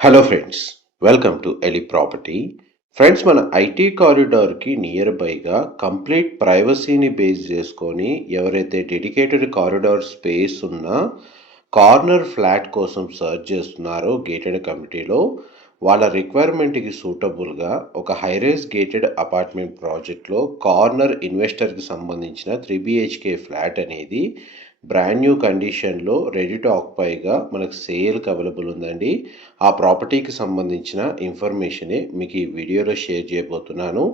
Hello friends, welcome to ఎలి property. Friends, మన IT కారిడార్కి నియర్ బైగా కంప్లీట్ ప్రైవసీని బేస్ చేసుకొని ఎవరైతే డెడికేటెడ్ కారిడార్ స్పేస్ ఉన్న కార్నర్ ఫ్లాట్ కోసం సర్చ్ చేస్తున్నారో గేటెడ్ కమ్యూనిటీలో వాళ్ళ రిక్వైర్మెంట్కి సూటబుల్గా ఒక హైరేజ్ గేటెడ్ అపార్ట్మెంట్ ప్రాజెక్ట్లో కార్నర్ ఇన్వెస్టర్కి సంబంధించిన 3 BHK ఫ్లాట్ అనేది బ్రాండ్ న్యూ కండిషన్లో రెడీ టు ఆక్యుపైగా మనకు సేల్కి అవైలబుల్ ఉందండి. ఆ ప్రాపర్టీకి సంబంధించిన ఇన్ఫర్మేషనే మీకు ఈ వీడియోలో షేర్ చేయబోతున్నాను.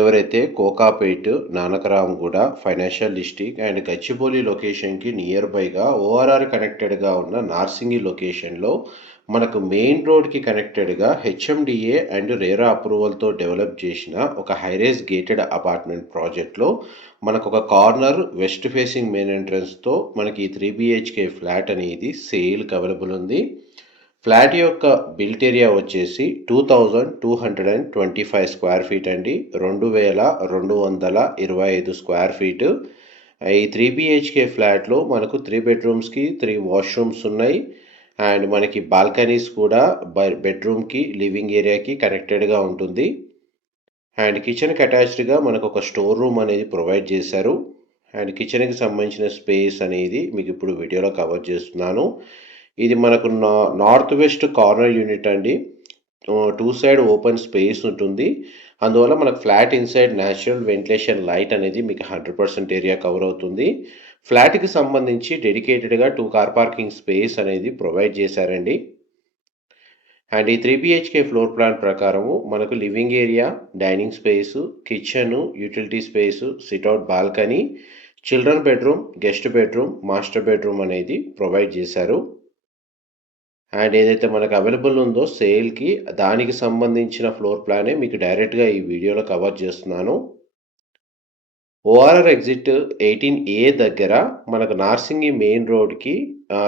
ఎవరైతే Kokapet, Nanakramguda, financial district and Gachibowli లొకేషన్కి నియర్ బైగా ఓఆర్ఆర్ కనెక్టెడ్గా ఉన్న నార్సింగి లొకేషన్లో మనకు మెయిన్ రోడ్కి కనెక్టెడ్గా హెచ్ఎండిఏ అండ్ రేరా అప్రూవల్తో డెవలప్ చేసిన ఒక హైరేజ్ గేటెడ్ అపార్ట్మెంట్ ప్రాజెక్ట్లో మనకు ఒక కార్నర్ వెస్ట్ ఫేసింగ్ మెయిన్ ఎంట్రన్స్తో మనకి 3 BHK ఫ్లాట్ అనేది సేల్కి అవైలబుల్ ఉంది. ఫ్లాట్ యొక్క బిల్ట్ ఏరియా వచ్చేసి 2225 స్క్వేర్ ఫీట్ అండి. 2225 స్క్వేర్ ఫీట్. ఈ 3 BHK ఫ్లాట్లో మనకు 3 బెడ్రూమ్స్కి 3 వాష్రూమ్స్ ఉన్నాయి. అండ్ మనకి బాల్కనీస్ కూడా బెడ్రూమ్కి, లివింగ్ ఏరియాకి కనెక్టెడ్గా ఉంటుంది. అండ్ కిచెన్కి అటాచ్డ్గా మనకు ఒక స్టోర్ రూమ్ అనేది ప్రొవైడ్ చేశారు. అండ్ కిచెన్కి సంబంధించిన స్పేస్ అనేది మీకు ఇప్పుడు వీడియోలో కవర్ చేస్తున్నాను. ఇది మనకు నార్త్ వెస్ట్ కార్నర్ యూనిట్ అండి. 2 సైడ్ ఓపెన్ స్పేస్ ఉంటుంది. అందువల్ల మనకు flat inside natural ventilation light అనేది మీకు 100% ఏరియా కవర్ అవుతుంది. ఫ్లాట్కి సంబంధించి డెడికేటెడ్గా 2 కార్ పార్కింగ్ స్పేస్ అనేది ప్రొవైడ్ చేశారండి. అండ్ ఈ 3 BHK ఫ్లోర్ ప్లాన్ ప్రకారము మనకు living area, dining space, kitchen, utility space, sit-out balcony, children bedroom, guest bedroom, master bedroom అనేది ప్రొవైడ్ చేశారు. అండ్ ఏదైతే మనకు అవైలబుల్ ఉందో సేల్కి దానికి సంబంధించిన ఫ్లోర్ ప్లానే మీకు డైరెక్ట్గా ఈ వీడియోలో కవర్ చేస్తున్నాను. ఓఆర్ఆర్ ఎగ్జిట్ 18A దగ్గర మనకు నార్సింగి మెయిన్ రోడ్కి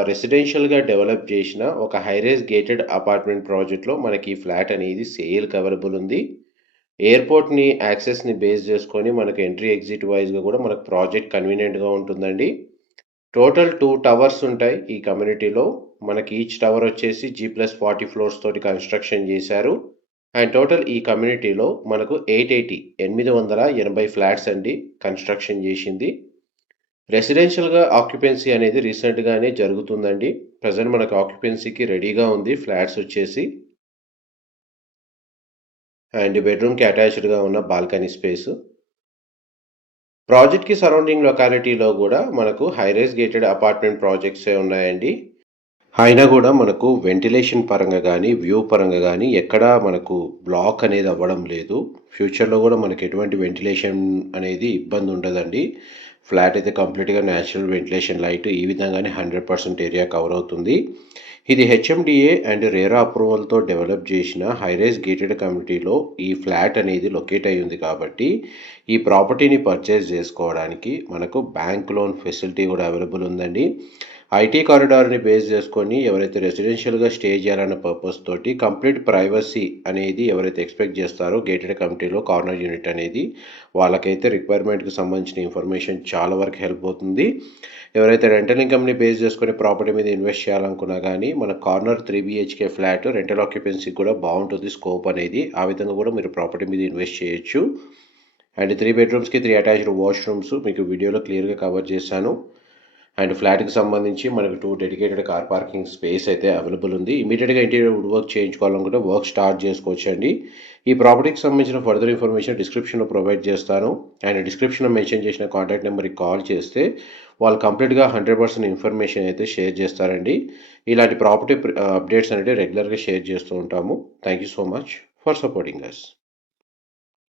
రెసిడెన్షియల్గా డెవలప్ చేసిన ఒక హైరేజ్ గేటెడ్ అపార్ట్మెంట్ ప్రాజెక్ట్లో మనకి ఈ ఫ్లాట్ అనేది సేల్కి అవైలబుల్ ఉంది. ఎయిర్పోర్ట్ని యాక్సెస్ని బేస్ చేసుకొని మనకు ఎంట్రీ ఎగ్జిట్ వైజ్గా కూడా మనకు ప్రాజెక్ట్ కన్వీనియంట్గా ఉంటుందండి. టోటల్ 2 టవర్స్ ఉంటాయి ఈ కమ్యూనిటీలో. మనకి ఈచ్ టవర్ వచ్చేసి G+40 ఫ్లోర్స్ తోటి కన్స్ట్రక్షన్ చేశారు. అండ్ టోటల్ ఈ కమ్యూనిటీలో మనకు 880 ఫ్లాట్స్ అండి కన్స్ట్రక్షన్ చేసింది. రెసిడెన్షియల్గా ఆక్యుపెన్సీ అనేది రీసెంట్గానే జరుగుతుందండి. ప్రజెంట్ మనకు ఆక్యుపెన్సీకి రెడీగా ఉంది ఫ్లాట్స్ వచ్చేసి. అండ్ బెడ్రూమ్కి అటాచ్డ్గా ఉన్న బాల్కనీ స్పేస్. ప్రాజెక్ట్కి సరౌండింగ్ లొకాలిటీలో కూడా మనకు హైరేజ్ గేటెడ్ అపార్ట్మెంట్ ప్రాజెక్ట్సే ఉన్నాయండి. అయినా కూడా మనకు వెంటిలేషన్ పరంగా కానీ, వ్యూ పరంగా కానీ ఎక్కడా మనకు బ్లాక్ అనేది అవ్వడం లేదు. ఫ్యూచర్లో కూడా మనకు ఎటువంటి వెంటిలేషన్ అనేది ఇబ్బంది ఉండదండి. ఫ్లాట్ అయితే కంప్లీట్గా న్యాచురల్ వెంటిలేషన్ లైట్ ఈ విధంగానే 100% ఏరియా కవర్ అవుతుంది. ఇది హెచ్ఎండిఏ అండ్ రేరా అప్రూవల్తో డెవలప్ చేసిన హైరేజ్ గేటెడ్ కమ్యూనిటీలో ఈ ఫ్లాట్ అనేది లొకేట్ అయి ఉంది కాబట్టి ఈ ప్రాపర్టీని పర్చేస్ చేసుకోవడానికి మనకు బ్యాంక్ లోన్ ఫెసిలిటీ కూడా అవైలబుల్ ఉందండి. ఐటీ కారిడార్ని బేస్ చేసుకొని ఎవరైతే రెసిడెన్షియల్గా స్టే చేయాలన్న పర్పస్ తోటి కంప్లీట్ ప్రైవసీ అనేది ఎవరైతే ఎక్స్పెక్ట్ చేస్తారో గేటెడ్ కమ్యూనిటీలో కార్నర్ యూనిట్ అనేది వాళ్ళకైతే రిక్వైర్మెంట్కి సంబంధించిన ఇన్ఫర్మేషన్ చాలా వరకు హెల్ప్ అవుతుంది. ఎవరైతే రెంటల్ ఇన్కమ్ని బేస్ చేసుకొని ప్రాపర్టీ మీద ఇన్వెస్ట్ చేయాలనుకున్నా కానీ మన corner 3 BHK flat rental occupancy కూడా బాగుంటుంది స్కోప్ అనేది. ఆ విధంగా కూడా మీరు ప్రాపర్టీ మీద ఇన్వెస్ట్ చేయొచ్చు. అండ్ 3 బెడ్రూమ్స్కి 3 అటాచ్డ్ వాష్రూమ్స్ మీకు వీడియోలో క్లియర్గా కవర్ చేశాను. అండ్ ఫ్లాట్కి సంబంధించి మనకు 2 డెడికేటెడ్ కార్ పార్కింగ్ స్పేస్ అయితే అవైలబుల్ ఉంది. ఇమీడియట్గా ఇంటీరియర్ వుడ్ వర్క్ చేయించుకోవాలనుకుంటే వర్క్ స్టార్ట్ చేసుకోవచ్చు అండి. ఈ ప్రాపర్టీకి సంబంధించిన ఫర్దర్ ఇన్ఫర్మేషన్ డిస్క్రిప్షన్లో ప్రొవైడ్ చేస్తాను. అండ్ డిస్క్రిప్షన్లో మెన్షన్ చేసిన కాంటాక్ట్ నెంబర్కి కాల్ చేస్తే వాళ్ళు కంప్లీట్గా 100% ఇన్ఫర్మేషన్ అయితే షేర్ చేస్తారండి. ఇలాంటి ప్రాపర్టీ అప్డేట్స్ అనేది రెగ్యులర్గా షేర్ చేస్తూ ఉంటాము. Thank you so much for supporting us.